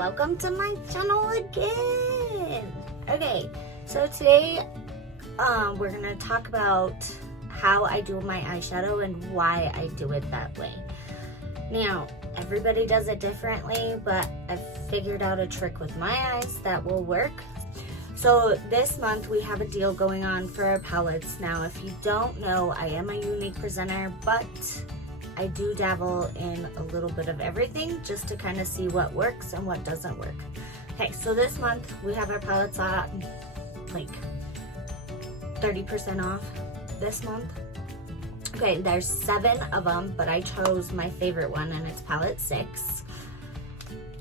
welcome to my channel again. Okay, so today we're gonna talk about how I do my eyeshadow and why I do it that way. Now, everybody does it differently, but I've figured out a trick with my eyes that will work. So this month we have a deal going on for our palettes. Now, if you don't know, I am a younique presenter, but I do dabble in a little bit of everything just to kind of see what works and what doesn't work. Okay, so this month we have our palettes on like 30% off this month. Okay, there's 7 of them, but I chose my favorite one, and it's palette 6.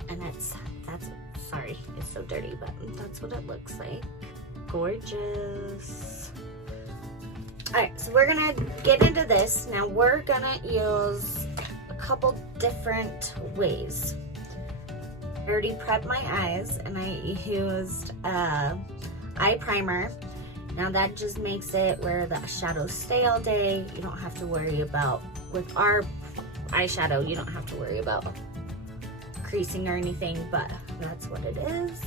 And sorry, it's so dirty, but that's what it looks like. Gorgeous. Alright, so we're gonna get into this. Now we're gonna use a couple different ways. I already prepped my eyes and I used eye primer. Now that just makes it where the shadows stay all day. You don't have to worry about, with our eyeshadow, you don't have to worry about creasing or anything, but that's what it is.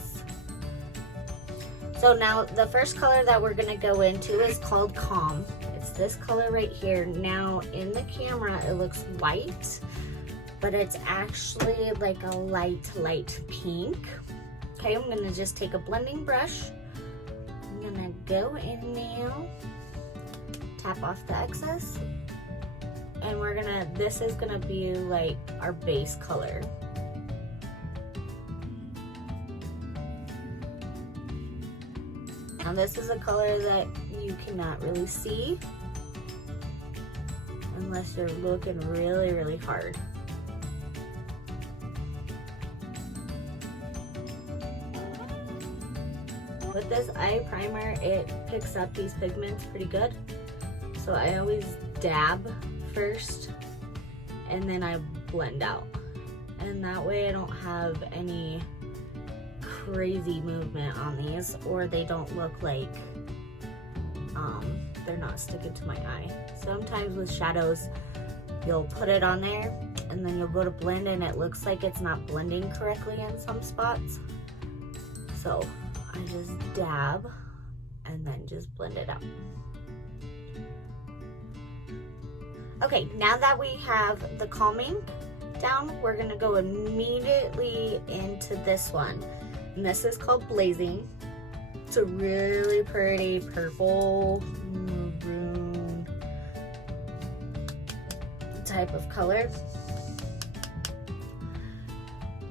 So now the first color that we're gonna go into is called Calm. It's this color right here. Now in the camera it looks white, but it's actually like a light pink. Okay, I'm gonna just take a blending brush. I'm gonna go in now, tap off the excess, and this is gonna be like our base color. Now this is a color that you cannot really see unless you're looking really hard. With this eye primer, it picks up these pigments pretty good. So I always dab first and then I blend out. And that way I don't have any crazy movement on these, or they don't look like they're not sticking to my eye. Sometimes with shadows you'll put it on there and then you'll go to blend and it looks like it's not blending correctly in some spots. So I just dab and then just blend it out. Okay, now that we have the calming down, we're gonna go immediately into this one. And this is called Blazing. It's a really pretty purple, maroon type of color.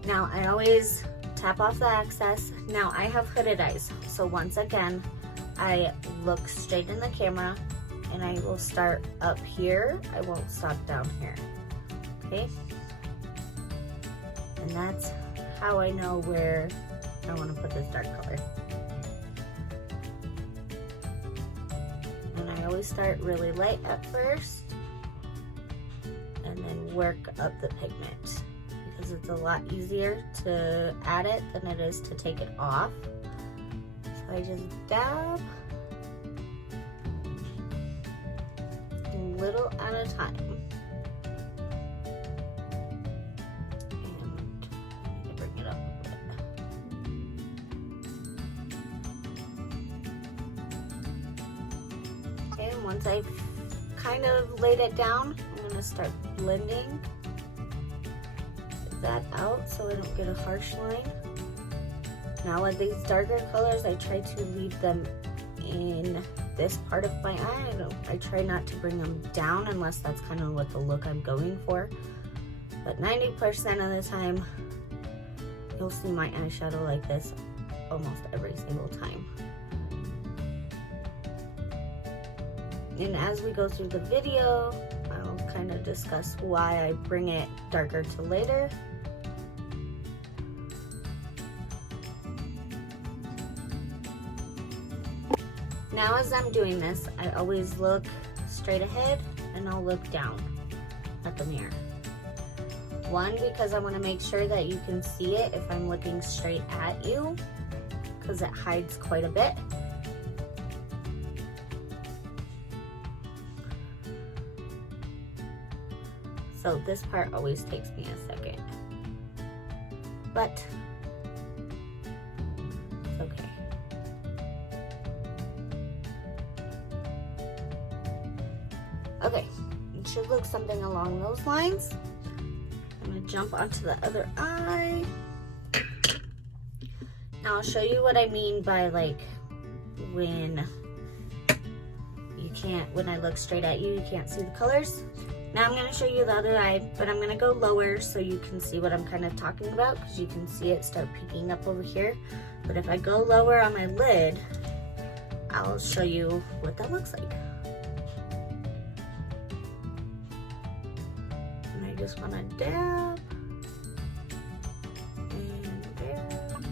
Now I always tap off the excess. Now I have hooded eyes, so once again, I look straight in the camera and I will start up here. I won't stop down here, okay? And that's how I know where I want to put this dark color. And I always start really light at first and then work up the pigment because it's a lot easier to add it than it is to take it off. So I just dab a little at a time. Once I've kind of laid it down, I'm going to start blending that out so I don't get a harsh line. Now with these darker colors, I try to leave them in this part of my eye. I try not to bring them down unless that's kind of what the look I'm going for. But 90% of the time, you'll see my eyeshadow like this almost every single time. And as we go through the video, I'll kind of discuss why I bring it darker to later. Now as I'm doing this, I always look straight ahead and I'll look down at the mirror. One, because I want to make sure that you can see it if I'm looking straight at you, because it hides quite a bit. So this part always takes me a second. But should look something along those lines. I'm gonna jump onto the other eye. Now I'll show you what I mean by like when I look straight at you, you can't see the colors. Now I'm gonna show you the other eye, but I'm gonna go lower so you can see what I'm kind of talking about, because you can see it start peeking up over here. But if I go lower on my lid, I'll show you what that looks like. And I just wanna dab and dab.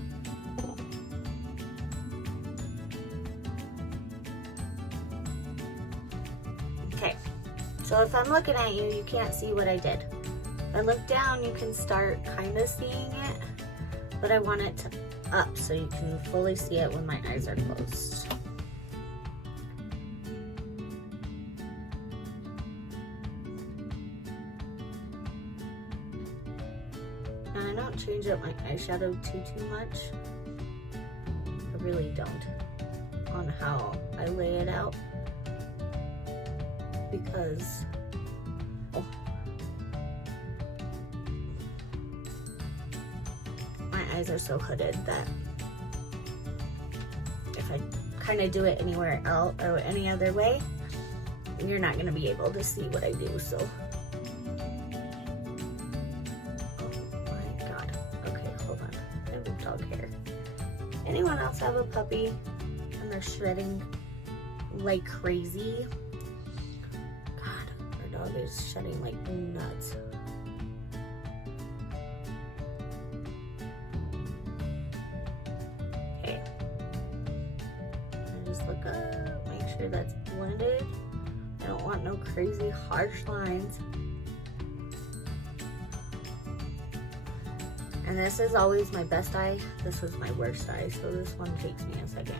Okay, so if I'm looking at you, you can't see what I did. If I look down, you can start kind of seeing it, but I want it to up so you can fully see it when my eyes are closed. And I don't change up my eyeshadow too much. I really don't on how I lay it out, because my eyes are so hooded that if I kind of do it anywhere else or any other way, you're not going to be able to see what I do. So, oh my god. Okay, hold on. I have dog hair. Anyone else have a puppy and they're shredding like crazy? God, our dog is shedding like nuts. Okay. And just look up, make sure that's blended. I don't want no crazy harsh lines. And this is always my best eye. This was my worst eye, so this one takes me a second.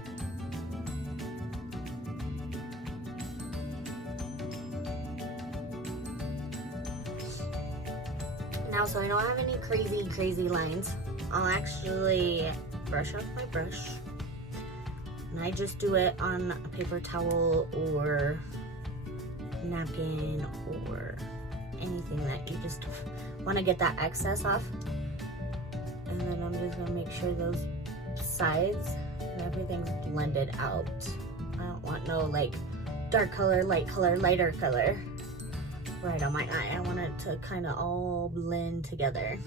Now, so I don't have any crazy lines, I'll actually brush off my brush. And I just do it on a paper towel or napkin or anything that you just want to get that excess off. And then I'm just gonna make sure those sides and everything's blended out. I don't want no like dark color, lighter color right on my eye. I want it to kind of all blend together.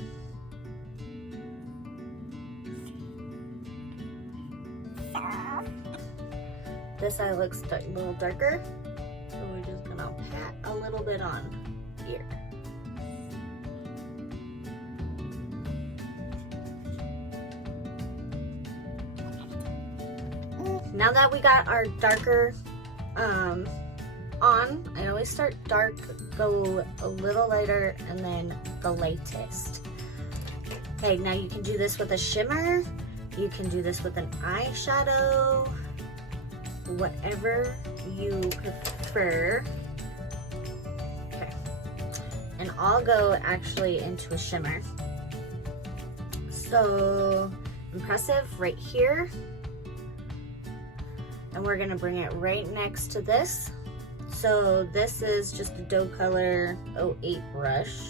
This eye looks a little darker, so we're just gonna pat a little bit on here. Now that we got our darker on, I always start dark, go a little lighter, and then the lightest. Okay, now you can do this with a shimmer, you can do this with an eyeshadow, whatever you prefer. Okay, and I'll go actually into a shimmer. So, Impressive right here. And we're gonna bring it right next to this. So this is just a doe color 08 brush.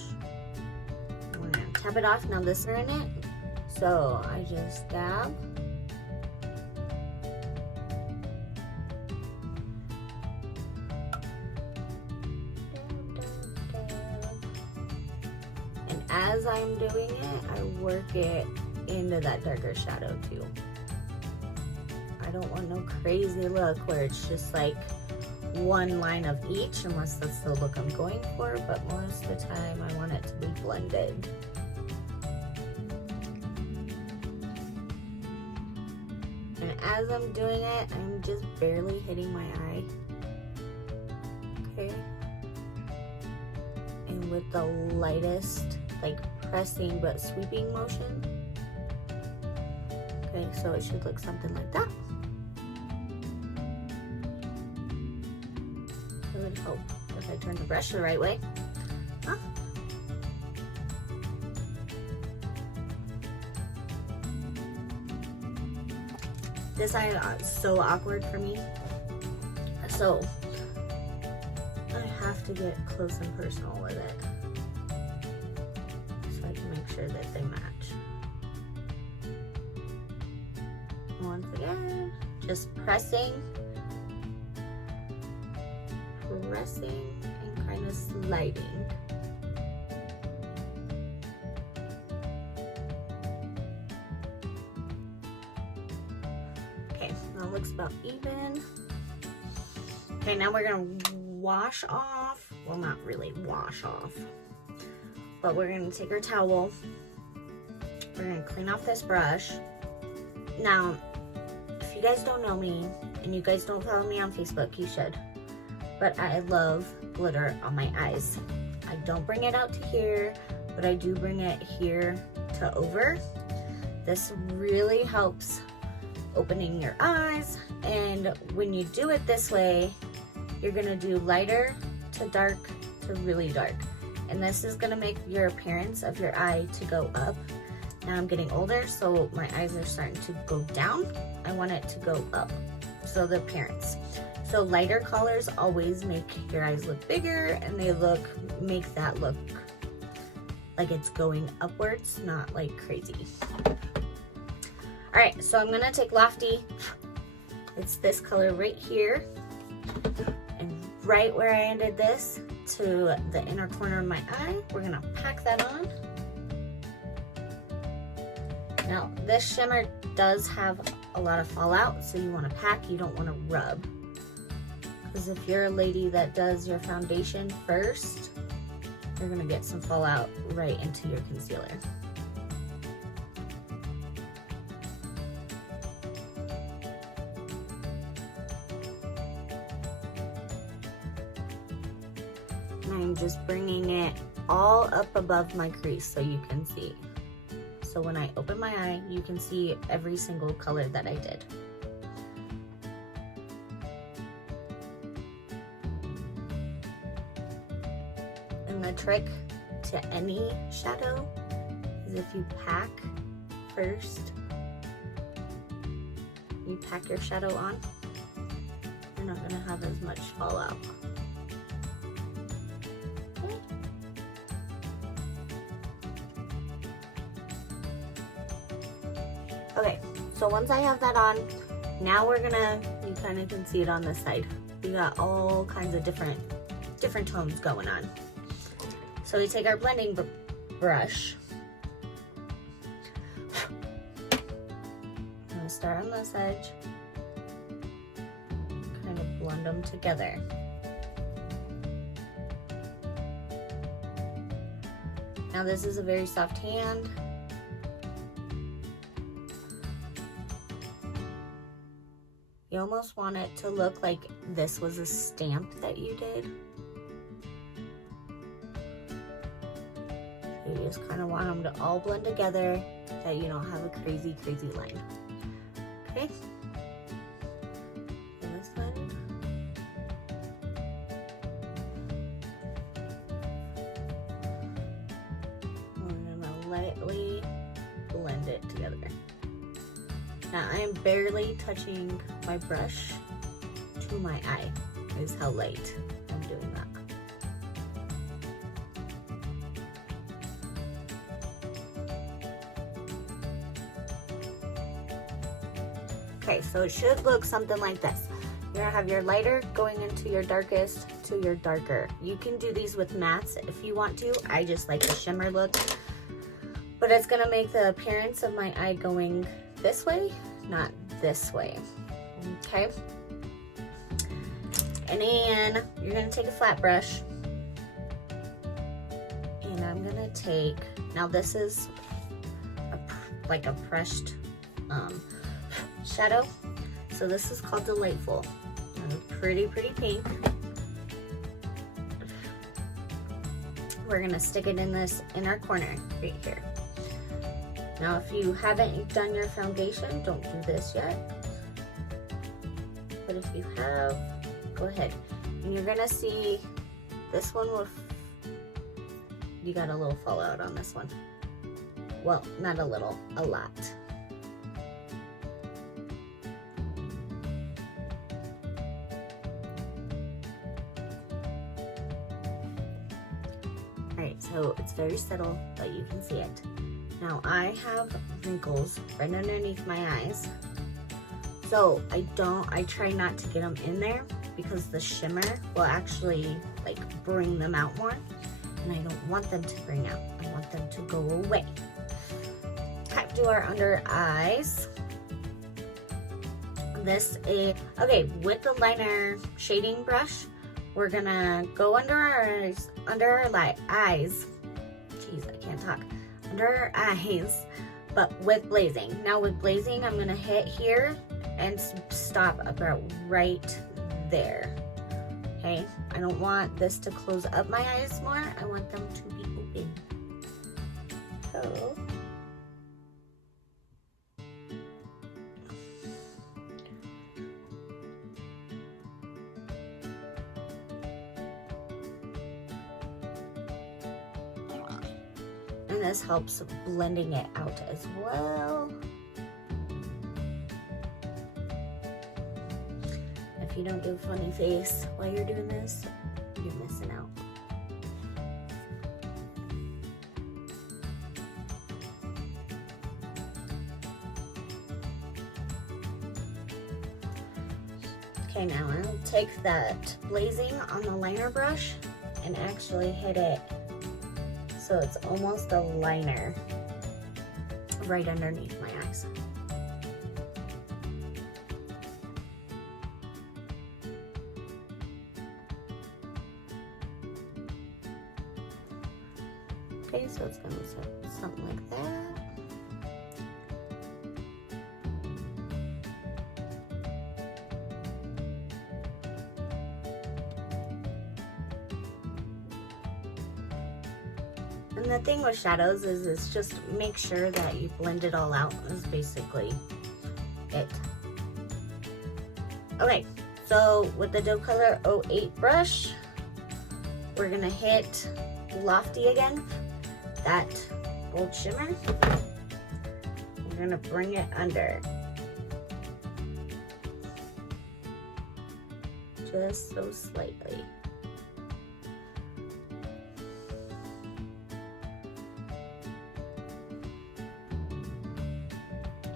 I'm gonna tap it off. Now this is in it. So I just dab. And as I'm doing it, I work it into that darker shadow too. I don't want no crazy look where it's just like one line of each, unless that's the look I'm going for, but most of the time I want it to be blended. And as I'm doing it, I'm just barely hitting my eye. Okay. And with the lightest, like pressing but sweeping motion. Okay, so it should look something like that. I would hope if I turn the brush the right way. Huh? This eye is so awkward for me. So I have to get close and personal with it so I can make sure that they match. Once again, just pressing and kind of sliding. Okay, that looks about even. Okay, now we're gonna wash off, well, not really wash off, but we're gonna take our towel, we're gonna clean off this brush. Now, if you guys don't know me and you guys don't follow me on Facebook, you should, but I love glitter on my eyes. I don't bring it out to here, but I do bring it here to over. This really helps opening your eyes, and when you do it this way, you're gonna do lighter to dark to really dark, and this is gonna make your appearance of your eye to go up. Now I'm getting older, so my eyes are starting to go down. I want it to go up, so the appearance. So lighter colors always make your eyes look bigger, and they make that look like it's going upwards, not like crazy. All right, so I'm gonna take Lofty. It's this color right here, and right where I ended this to the inner corner of my eye, we're gonna pack that on. Now, this shimmer does have a lot of fallout, so you wanna pack, you don't wanna rub. Because if you're a lady that does your foundation first, you're gonna get some fallout right into your concealer. I'm just bringing it all up above my crease so you can see. So when I open my eye, you can see every single color that I did. And the trick to any shadow is if you pack first, you pack your shadow on, you're not gonna have as much fallout. Okay, so once I have that on, now we're gonna, you kind of can see it on this side. We got all kinds of different tones going on. So we take our blending brush. I'm gonna start on this edge, kind of blend them together. Now this is a very soft hand. You almost want it to look like this was a stamp that you did. You just kind of want them to all blend together, that you don't have a crazy, crazy line. Okay? And this side. We're gonna lightly blend it together. Now I am barely touching my brush to my eye, is how light I'm doing that. Okay, so it should look something like this. You're gonna have your lighter going into your darkest to your darker. You can do these with mattes if you want to. I just like the shimmer look, but it's gonna make the appearance of my eye going this way, not this way. Okay, and then you're gonna take a flat brush, and I'm gonna take, now this is like a pressed shadow, so this is called Delightful. Pretty pink. We're gonna stick it in this inner corner right here. Now, if you haven't done your foundation, don't do this yet. But if you have, go ahead. And you're gonna see this one will, you got a little fallout on this one. Well, not a little, a lot. Alright, so it's very subtle, but you can see it. Now I have wrinkles right underneath my eyes. So I try not to get them in there because the shimmer will actually like bring them out more. And I don't want them to bring out. I want them to go away. Okay, do our under eyes. Okay, with the liner shading brush, we're gonna go under our eyes. Jeez, I can't talk. Under our eyes, but with blazing. Now with blazing, I'm gonna hit here and stop about right there. Okay, I don't want this to close up my eyes more. I want them to be open. So. And this helps blending it out as well. If you don't do a funny face while you're doing this, you're missing out. Okay, now I'll take that blazing on the liner brush and actually hit it so it's almost a liner right underneath my eyes. Okay, so it's gonna look something like that. And the thing with shadows is just make sure that you blend it all out is basically it. Okay, so with the doe color 08 brush, we're gonna hit Lofty again, that bold shimmer. We're gonna bring it under. Just so slightly.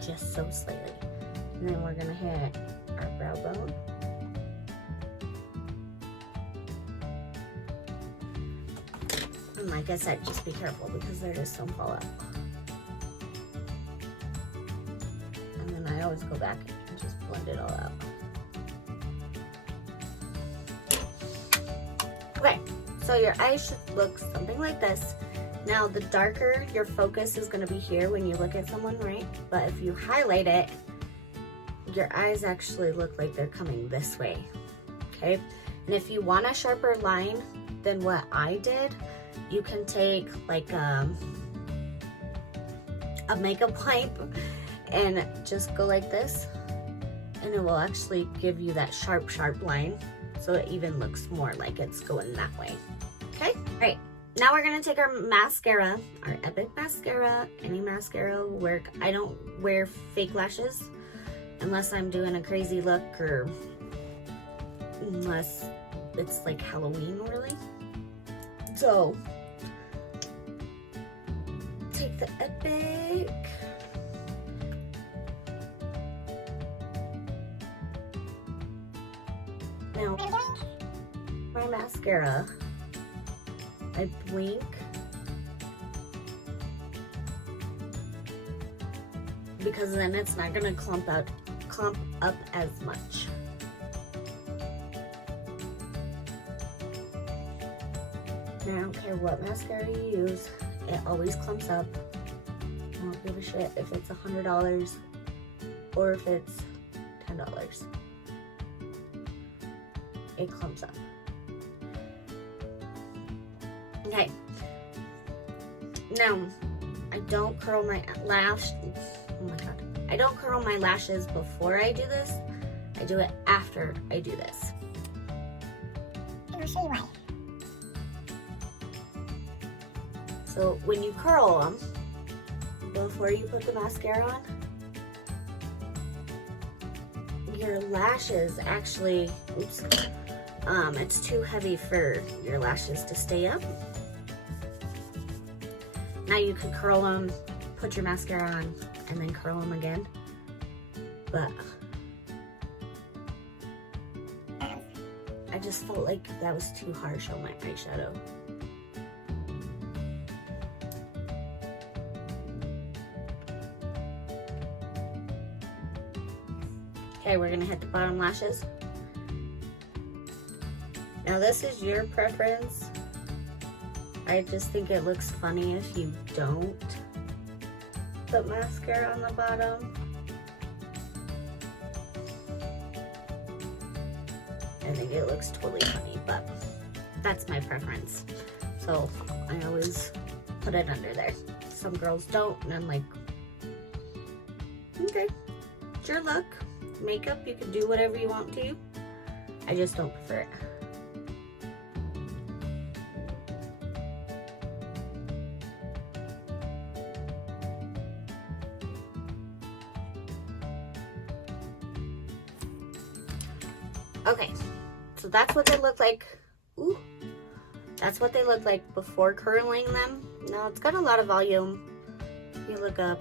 Just so slightly. And then we're gonna hit our brow bone. And like I said, just be careful because there is some fallout. And then I always go back and just blend it all out. Okay, so your eyes should look something like this. Now the darker your focus is gonna be here when you look at someone, right? But if you highlight it, your eyes actually look like they're coming this way, okay? And if you want a sharper line than what I did, you can take like a makeup wipe and just go like this, and it will actually give you that sharp line, so it even looks more like it's going that way, okay? All right. Now we're gonna take our mascara, our Epic mascara. Any mascara will work. I don't wear fake lashes unless I'm doing a crazy look or unless it's like Halloween really. So, take the Epic. Now, my mascara. I blink because then it's not gonna clump up as much. And I don't care what mascara you use, it always clumps up. I don't give a shit if it's $100 or if it's $10. It clumps up. Okay, now I don't curl my I don't curl my lashes before I do this. I do it after I do this. I will show you why. So when you curl them, before you put the mascara on, your lashes actually, it's too heavy for your lashes to stay up. Now you could curl them, put your mascara on, and then curl them again. But I just felt like that was too harsh on my eyeshadow. Okay, we're gonna hit the bottom lashes. Now this is your preference. I just think it looks funny if you don't put mascara on the bottom. I think it looks totally funny, but that's my preference. So I always put it under there. Some girls don't, and I'm like, okay, it's your look. Makeup, you can do whatever you want to. I just don't prefer it. Okay, so that's what they look like. Ooh, that's what they look like before curling them. Now it's got a lot of volume. If you look up,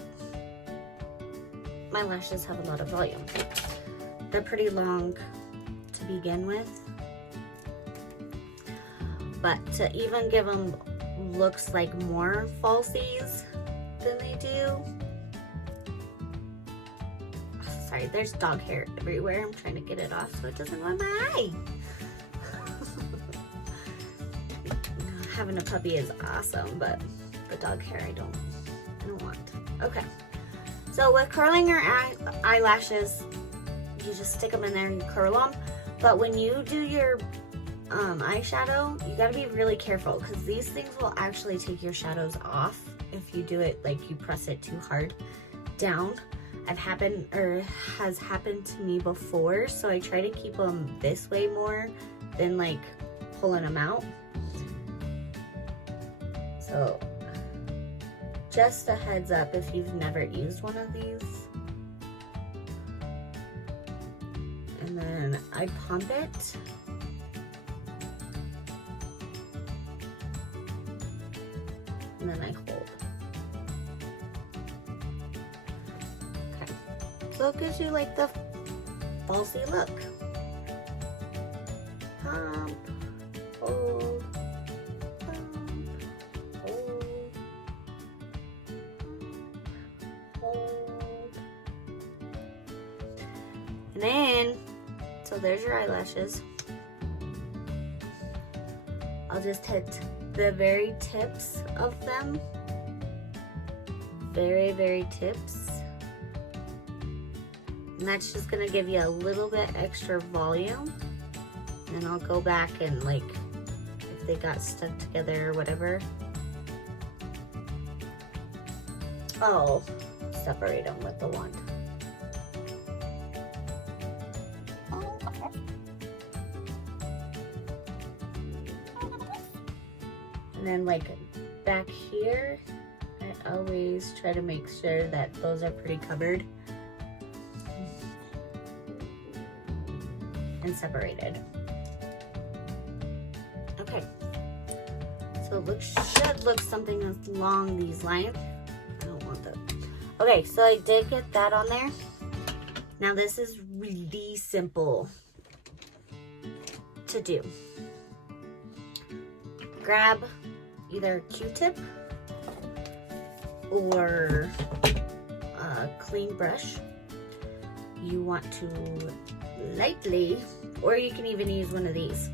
my lashes have a lot of volume. They're pretty long to begin with, but to even give them looks like more falsies than they do. Sorry, there's dog hair everywhere. I'm trying to get it off so it doesn't go in my eye. Having a puppy is awesome, but the dog hair I don't want. Okay, so with curling your eyelashes, you just stick them in there and you curl them. But when you do your eyeshadow, you gotta be really careful because these things will actually take your shadows off if you do it like you press it too hard down. Has happened to me before, so I try to keep them this way more than like pulling them out. So just a heads up if you've never used one of these. And then I pump it. And then I hold. Okay. So it gives you like the falsy look. Pump, hold, pump, hold, hold. And then, so there's your eyelashes. I'll just hit the very tips of them. Very, very tips. And that's just gonna give you a little bit extra volume. And I'll go back and like, if they got stuck together or whatever, I'll separate them with the wand. And then like back here, I always try to make sure that those are pretty covered and separated. Okay, so it should look something along these lines. I don't want that. Okay, so I did get that on there. Now this is really simple to do. Grab either a Q-tip or a clean brush. You want to lightly, or you can even use one of these.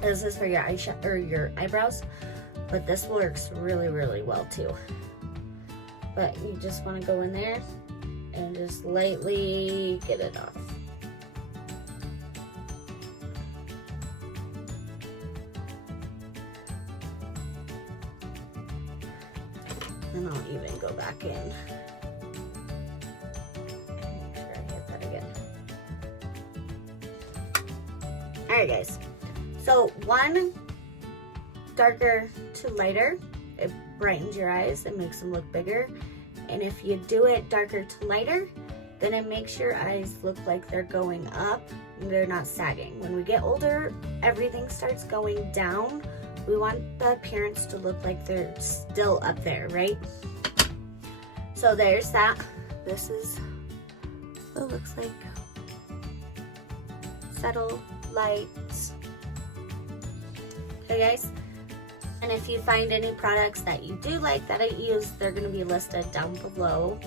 This is for your eyeshadow or your eyebrows, but this works really, really well too. But you just want to go in there and just lightly get it off. And I'll even go back in and make sure I hit that again. Alright guys, so one darker to lighter, it brightens your eyes, it makes them look bigger. And if you do it darker to lighter, then it makes your eyes look like they're going up and they're not sagging. When we get older, everything starts going down we want the appearance to look like they're still up there, right? So there's that. This is what it looks like. Subtle lights. Okay guys, and if you find any products that you do like that I use, they're going to be listed down below.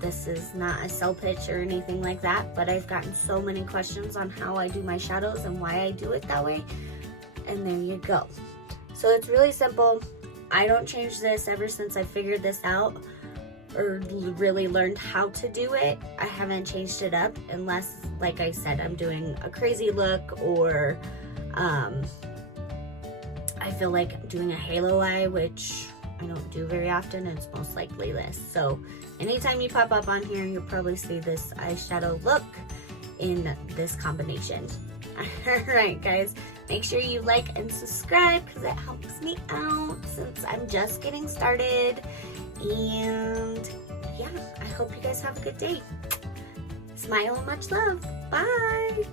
This is not a sell pitch or anything like that, but I've gotten so many questions on how I do my shadows and why I do it that way, and there you go. So it's really simple. I don't change this ever since I figured this out or really learned how to do it. I haven't changed it up unless, like I said, I'm doing a crazy look or I feel like doing a halo eye, which I don't do very often, and it's most likely this. So anytime you pop up on here, you'll probably see this eyeshadow look in this combination. Alright guys, make sure you like and subscribe because it helps me out since I'm just getting started. And yeah, I hope you guys have a good day. Smile and much love. Bye!